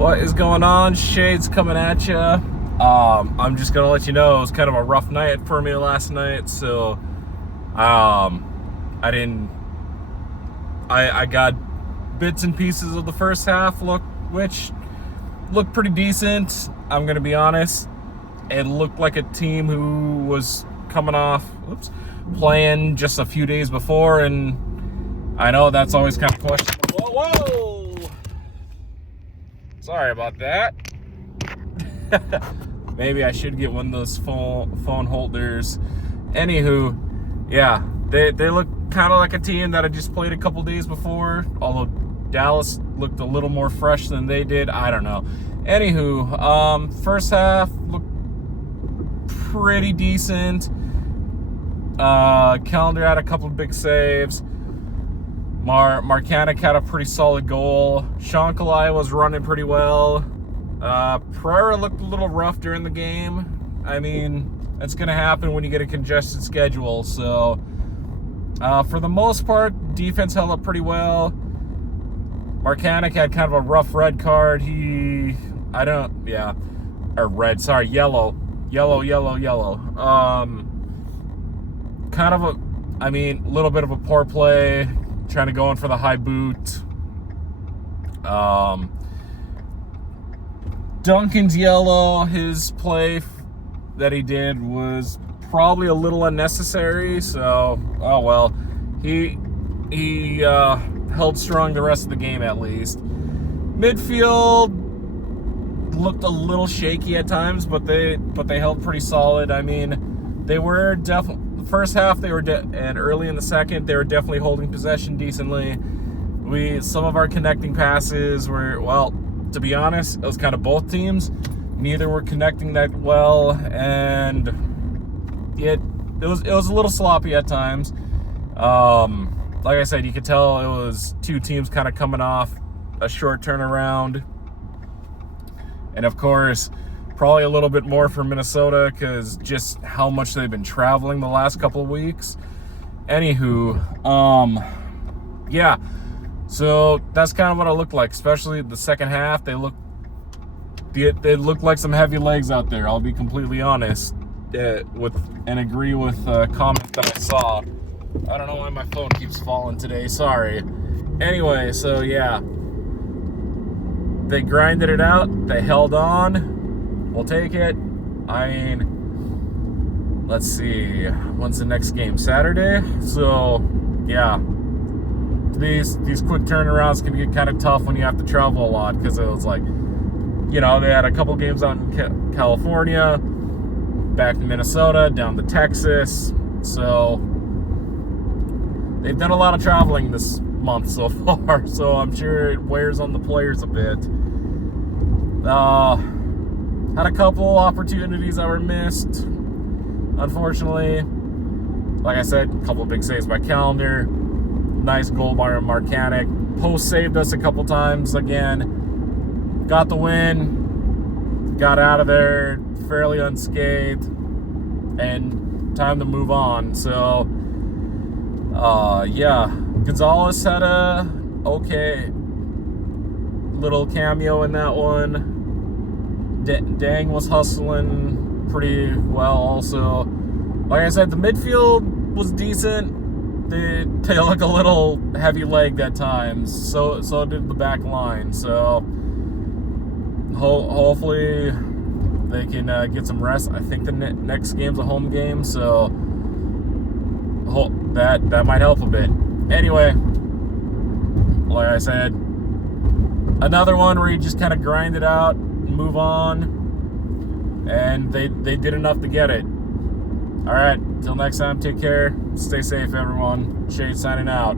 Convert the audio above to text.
What is going on? Shades coming at you. I'm just gonna let you know it was kind of a rough night for me last night, so I got bits and pieces of the first half which looked pretty decent. I'm gonna be honest. It looked like a team who was coming off playing just a few days before, and I know that's always kind of questionable. Whoa! Sorry about that. Maybe I should get one of those phone holders. Anywho, yeah, they look kind of like a team that I just played a couple days before, although Dallas looked a little more fresh than they did. I don't know. Anywho, first half looked pretty decent. Calendar had a couple of big saves. Marcanic had a pretty solid goal. Shankali was running pretty well. Pereira looked a little rough during the game. I mean, it's going to happen when you get a congested schedule. So, for the most part, defense held up pretty well. Marcanic had kind of a rough red card. Yellow. Kind of a little bit of a poor play. Trying to go in for the high boot. Duncan's yellow. His play that he did was probably a little unnecessary. So, oh well. He held strong the rest of the game at least. Midfield looked a little shaky at times, but they held pretty solid. I mean, they were definitely. First half and early in the second they were definitely holding possession decently. Some of our connecting passes were, well, to be honest, it was kind of both teams. Neither were connecting that well, and it was a little sloppy at times. Like I said, you could tell it was two teams kind of coming off a short turnaround, and of course probably a little bit more for Minnesota because just how much they've been traveling the last couple of weeks. Anywho, yeah. So that's kind of what it looked like, especially the second half. They looked like some heavy legs out there. I'll be completely honest and agree with comments that I saw. I don't know why my phone keeps falling today. Sorry. Anyway, so yeah, they grinded it out. They held on. We'll take it. I mean, let's see. When's the next game? Saturday? So, yeah. These quick turnarounds can get kind of tough when you have to travel a lot because it was like, they had a couple games out in California, back to Minnesota, down to Texas. So, they've done a lot of traveling this month so far. So, I'm sure it wears on the players a bit. Had a couple opportunities that were missed, unfortunately. Like I said, a couple of big saves by Calendar. Nice goal by Marcanic. Post saved us a couple times again. Got the win. Got out of there fairly unscathed. And time to move on. So, yeah. Gonzalez had a okay little cameo in that one. Dang was hustling pretty well also. Like I said, the midfield was decent. They look a little heavy legged at times. So did the back line. So hopefully they can get some rest. I think the next game's a home game, so that might help a bit. Anyway, like I said, another one where you just kind of grind it out, move on, and they did enough to get it. All right, till next time, take care, stay safe, everyone. Shade signing out.